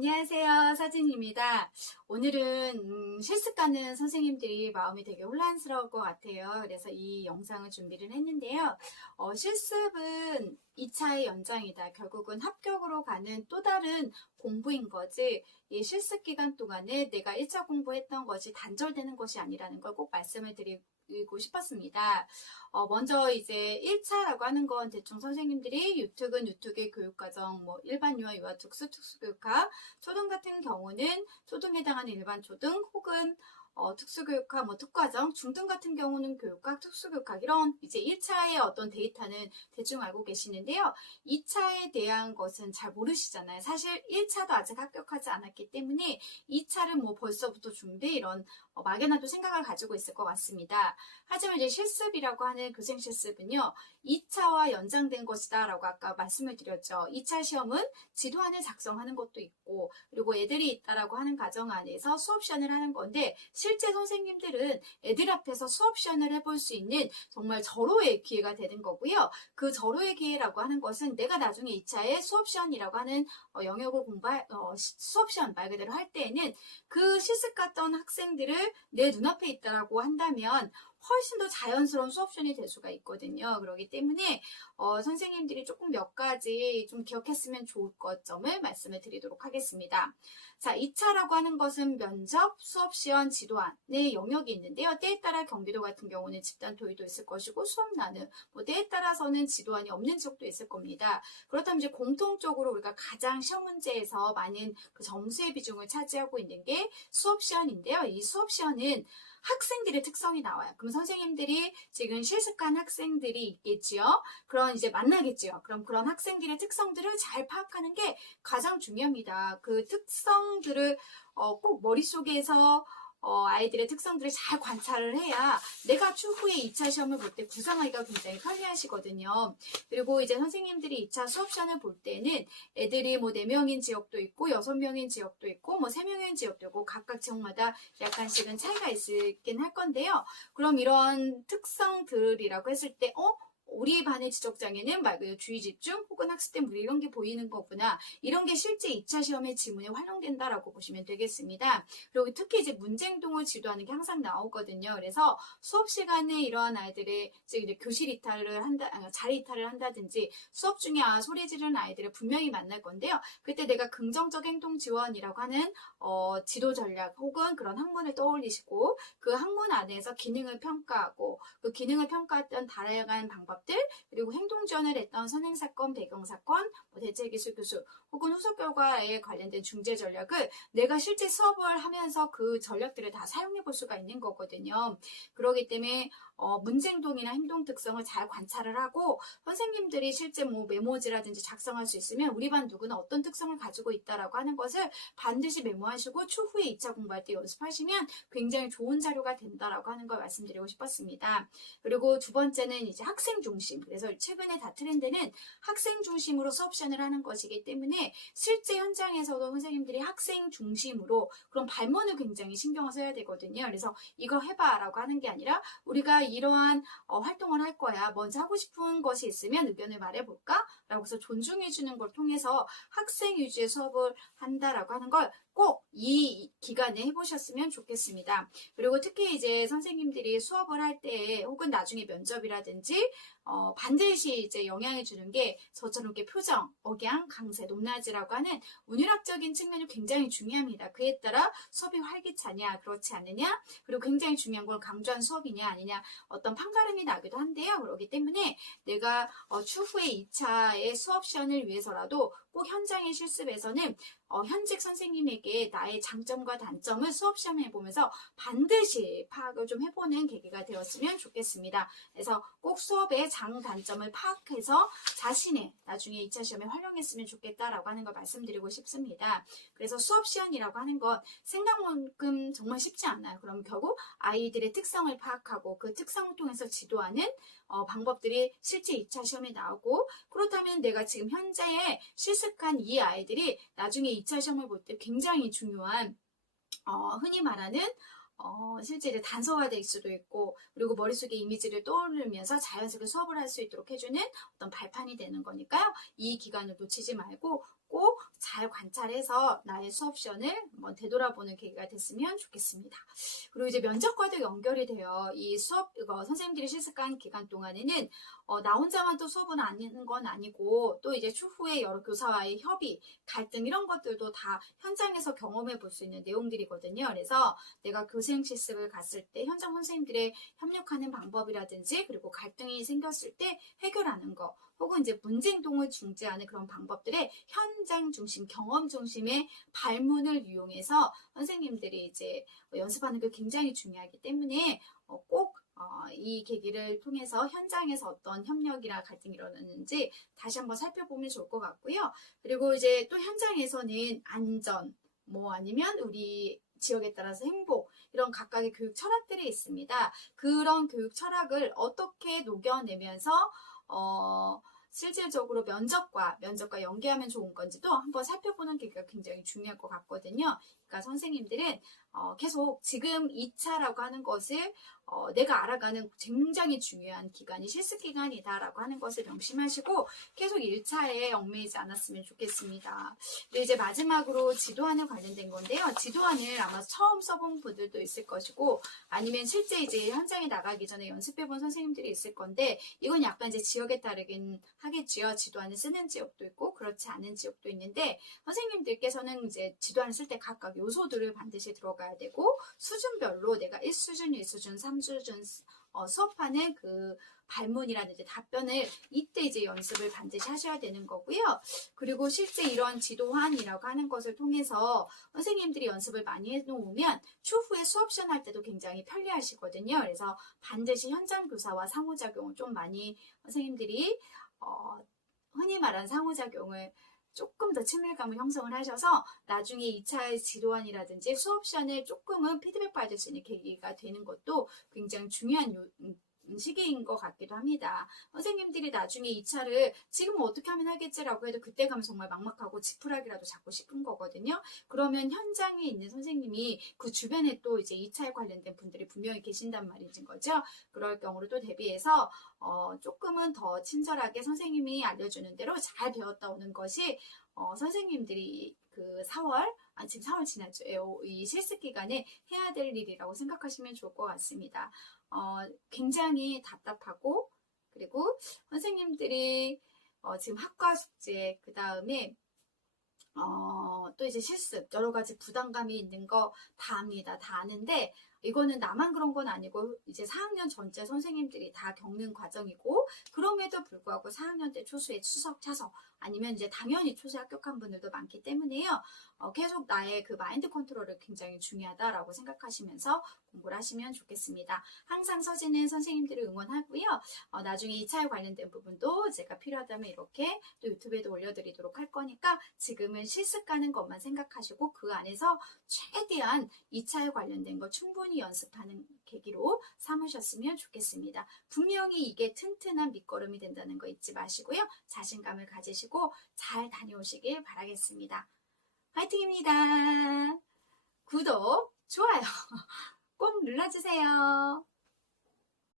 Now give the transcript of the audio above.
안녕하세요. 서진입니다. 오늘은 실습가는 선생님들이 마음이 되게 혼란스러울 것 같아요. 그래서 이 영상을 준비를 했는데요. 실습은 2차의 연장이다. 결국은 합격으로 가는 또 다른 공부인 거지, 이 실습 기간 동안에 내가 1차 공부했던 것이 단절되는 것이 아니라는 걸 꼭 말씀을 드리고 싶었습니다. 먼저 이제 1차라고 하는 건 대충 선생님들이 유특은 유특의 교육과정, 일반 유아, 유아 특수, 특수교육학, 초등 같은 경우는 초등에 해당하는 일반 초등 혹은 특수교육학, 특과정, 중등 같은 경우는 교육학, 특수교육학, 이런 이제 1차의 어떤 데이터는 대충 알고 계시는데요. 2차에 대한 것은 잘 모르시잖아요. 사실 1차도 아직 합격하지 않았기 때문에 2차를 벌써부터 준비, 이런 막연하도 생각을 가지고 있을 것 같습니다. 하지만 이제 실습이라고 하는 교생 실습은요, 2차와 연장된 것이다 라고 아까 말씀을 드렸죠. 2차 시험은 지도안을 작성하는 것도 있고, 그리고 애들이 있다라고 하는 가정 안에서 수업 시연을 하는 건데, 실제 선생님들은 애들 앞에서 수업 시연을 해볼 수 있는 정말 절호의 기회가 되는 거고요. 그 절호의 기회라고 하는 것은 내가 나중에 2차에 수업 시연이라고 하는 영역을 수업 시연 말 그대로 할 때에는 그 실습 갔던 학생들을 내 눈앞에 있다라고 한다면 훨씬 더 자연스러운 수업 시연이 될 수가 있거든요. 그렇기 때문에 선생님들이 조금 몇 가지 좀 기억했으면 좋을 것 점을 말씀을 드리도록 하겠습니다. 자, 2차라고 하는 것은 면접, 수업 시연, 지도안의 영역이 있는데요. 때에 따라 경기도 같은 경우는 집단 토의도 있을 것이고, 수업 나눔, 때에 따라서는 지도안이 없는 지역도 있을 겁니다. 그렇다면 이제 공통적으로 우리가 가장 시험 문제에서 많은 그 점수의 비중을 차지하고 있는 게 수업 시연인데요. 이 수업 시연은 학생들의 특성이 나와요. 그럼 선생님들이 지금 실습한 학생들이 있겠지요. 그런 이제 만나겠지요. 그럼 그런 학생들의 특성들을 잘 파악하는 게 가장 중요합니다. 그 특성들을 꼭 머릿속에서 아이들의 특성들을 잘 관찰을 해야 내가 추후에 2차 시험을 볼 때 구상하기가 굉장히 편리하시거든요. 그리고 이제 선생님들이 2차 수업 시험을 볼 때는 애들이 4명인 지역도 있고 6명인 지역도 있고 3명인 지역도 있고 각각 지역마다 약간씩은 차이가 있긴 할 건데요. 그럼 이런 특성들이라고 했을 때 우리 반의 지적장애는 말 그대로 주의 집중 혹은 학습된 무리, 이런 게 보이는 거구나. 이런 게 실제 2차 시험의 지문에 활용된다라고 보시면 되겠습니다. 그리고 특히 이제 문제행동을 지도하는 게 항상 나오거든요. 그래서 수업 시간에 이러한 아이들의 이제 교실 이탈을 자리 이탈을 한다든지 수업 중에 소리 지르는 아이들을 분명히 만날 건데요. 그때 내가 긍정적 행동 지원이라고 하는 지도 전략 혹은 그런 학문을 떠올리시고 그 학문 안에서 기능을 평가하고 그 기능을 평가했던 다양한 방법 그리고 행동 지원을 했던 선행사건, 배경사건, 대체기술 교수 혹은 후속 결과에 관련된 중재 전략을 내가 실제 수업을 하면서 그 전략들을 다 사용해 볼 수가 있는 거거든요. 그렇기 때문에 문제행동이나 행동 특성을 잘 관찰을 하고 선생님들이 실제 메모지라든지 작성할 수 있으면 우리 반 누구는 어떤 특성을 가지고 있다라고 하는 것을 반드시 메모하시고 추후에 2차 공부할 때 연습하시면 굉장히 좋은 자료가 된다라고 하는 걸 말씀드리고 싶었습니다. 그리고 두 번째는 이제 학생 중심. 그래서 최근에 다 트렌드는 학생 중심으로 수업 시연을 하는 것이기 때문에 실제 현장에서도 선생님들이 학생 중심으로 그런 발문을 굉장히 신경을 써야 되거든요. 그래서 이거 해봐 라고 하는 게 아니라 우리가 이러한 활동을 할 거야. 먼저 하고 싶은 것이 있으면 의견을 말해볼까? 라고 해서 존중해 주는 걸 통해서 학생 위주의 수업을 한다라고 하는 걸 꼭 이 기간에 해보셨으면 좋겠습니다. 그리고 특히 이제 선생님들이 수업을 할 때 혹은 나중에 면접이라든지 반드시 이제 영향을 주는 게 저처럼 이렇게 표정, 억양, 강세, 높낮이라고 하는 운율학적인 측면이 굉장히 중요합니다. 그에 따라 수업이 활기차냐, 그렇지 않느냐, 그리고 굉장히 중요한 걸 강조한 수업이냐 아니냐 어떤 판가름이 나기도 한데요. 그렇기 때문에 내가 추후에 2차의 수업 시연을 위해서라도 꼭 현장의 실습에서는 현직 선생님에게 나의 장점과 단점을 수업 시험에 보면서 반드시 파악을 좀 해보는 계기가 되었으면 좋겠습니다. 그래서 꼭 수업의 장단점을 파악해서 자신의 나중에 2차 시험에 활용했으면 좋겠다라고 하는 걸 말씀드리고 싶습니다. 그래서 수업 시연이라고 하는 건 생각만큼 정말 쉽지 않아요. 그럼 결국 아이들의 특성을 파악하고 그 특성을 통해서 지도하는 방법들이 실제 2차 시험에 나오고, 그렇다면 내가 지금 현재에 실습한 이 아이들이 나중에 2차 시험을 볼 때 굉장히 중요한 흔히 말하는 실제 이제 단서화될 수도 있고, 그리고 머릿속에 이미지를 떠오르면서 자연스럽게 수업을 할 수 있도록 해주는 어떤 발판이 되는 거니까요. 이 기간을 놓치지 말고 꼭 잘 관찰해서 나의 수업 시간을 한번 되돌아보는 계기가 됐으면 좋겠습니다. 그리고 이제 면접과도 연결이 돼요. 이 수업, 이거 선생님들이 실습한 기간 동안에는 나 혼자만 또 수업은 아닌 건 아니고 또 이제 추후에 여러 교사와의 협의, 갈등 이런 것들도 다 현장에서 경험해 볼 수 있는 내용들이거든요. 그래서 내가 교생 실습을 갔을 때 현장 선생님들의 협력하는 방법이라든지 그리고 갈등이 생겼을 때 해결하는 거 혹은 이제 문제 행동을 중재하는 그런 방법들의 현장 중심, 경험 중심의 발문을 이용해서 선생님들이 이제 연습하는 게 굉장히 중요하기 때문에 꼭 이 계기를 통해서 현장에서 어떤 협력이나 갈등이 일어나는지 다시 한번 살펴보면 좋을 것 같고요. 그리고 이제 또 현장에서는 안전, 뭐 아니면 우리 지역에 따라서 행복 이런 각각의 교육 철학들이 있습니다. 그런 교육 철학을 어떻게 녹여내면서 실질적으로 면접과 연계하면 좋은 건지도 한번 살펴보는 계기가 굉장히 중요할 것 같거든요. 그러니까 선생님들은 계속 지금 2차라고 하는 것을 내가 알아가는 굉장히 중요한 기간이 실습 기간이다라고 하는 것을 명심하시고 계속 1차에 얽매이지 않았으면 좋겠습니다. 그리고 이제 마지막으로 지도안에 관련된 건데요. 지도안을 아마 처음 써본 분들도 있을 것이고 아니면 실제 이제 현장에 나가기 전에 연습해본 선생님들이 있을 건데 이건 약간 이제 지역에 따르긴 하겠지요. 지도안을 쓰는 지역도 있고 그렇지 않은 지역도 있는데 선생님들께서는 이제 지도안을 쓸 때 각각 요소들을 반드시 들어가야 되고 수준별로 내가 1수준, 2수준, 3수준 수업하는 그 발문이라든지 답변을 이때 이제 연습을 반드시 하셔야 되는 거고요. 그리고 실제 이런 지도안이라고 하는 것을 통해서 선생님들이 연습을 많이 해놓으면 추후에 수업 시연할 때도 굉장히 편리하시거든요. 그래서 반드시 현장 교사와 상호작용을 좀 많이 선생님들이 흔히 말하는 상호작용을 조금 더 친밀감을 형성을 하셔서 나중에 2차의 지도안이라든지 수업 시간에 조금은 피드백 받을 수 있는 계기가 되는 것도 굉장히 중요한 시기인 것 같기도 합니다. 선생님들이 나중에 2차를 지금 어떻게 하면 하겠지라고 해도 그때 가면 정말 막막하고 지푸라기라도 잡고 싶은 거거든요. 그러면 현장에 있는 선생님이 그 주변에 또 이제 2차에 관련된 분들이 분명히 계신단 말이신 거죠. 그럴 경우를 또 대비해서 조금은 더 친절하게 선생님이 알려주는 대로 잘 배웠다 오는 것이 선생님들이 그 4월, 지금 4월 지났죠. 이 실습 기간에 해야 될 일이라고 생각하시면 좋을 것 같습니다. 굉장히 답답하고 그리고 선생님들이 지금 학과 숙제 그 다음에 또 이제 실습 여러 가지 부담감이 있는 거 다 압니다. 다 아는데 이거는 나만 그런 건 아니고 이제 4학년 전체 선생님들이 다 겪는 과정이고 그럼에도 불구하고 4학년 때 초수에 추석 차석 아니면 이제 당연히 초수에 합격한 분들도 많기 때문에요. 계속 나의 그 마인드 컨트롤이 굉장히 중요하다라고 생각하시면서 공부를 하시면 좋겠습니다. 항상 서지는 선생님들을 응원하고요. 나중에 2차에 관련된 부분도 제가 필요하다면 이렇게 또 유튜브에도 올려드리도록 할 거니까 지금은 실습 가는 것만 생각하시고 그 안에서 최대한 2차에 관련된 거 충분히 연습하는 계기로 삼으셨으면 좋겠습니다. 분명히 이게 튼튼한 밑거름이 된다는 거 잊지 마시고요. 자신감을 가지시고 잘 다녀오시길 바라겠습니다. 화이팅입니다. 구독, 좋아요 꼭 눌러주세요.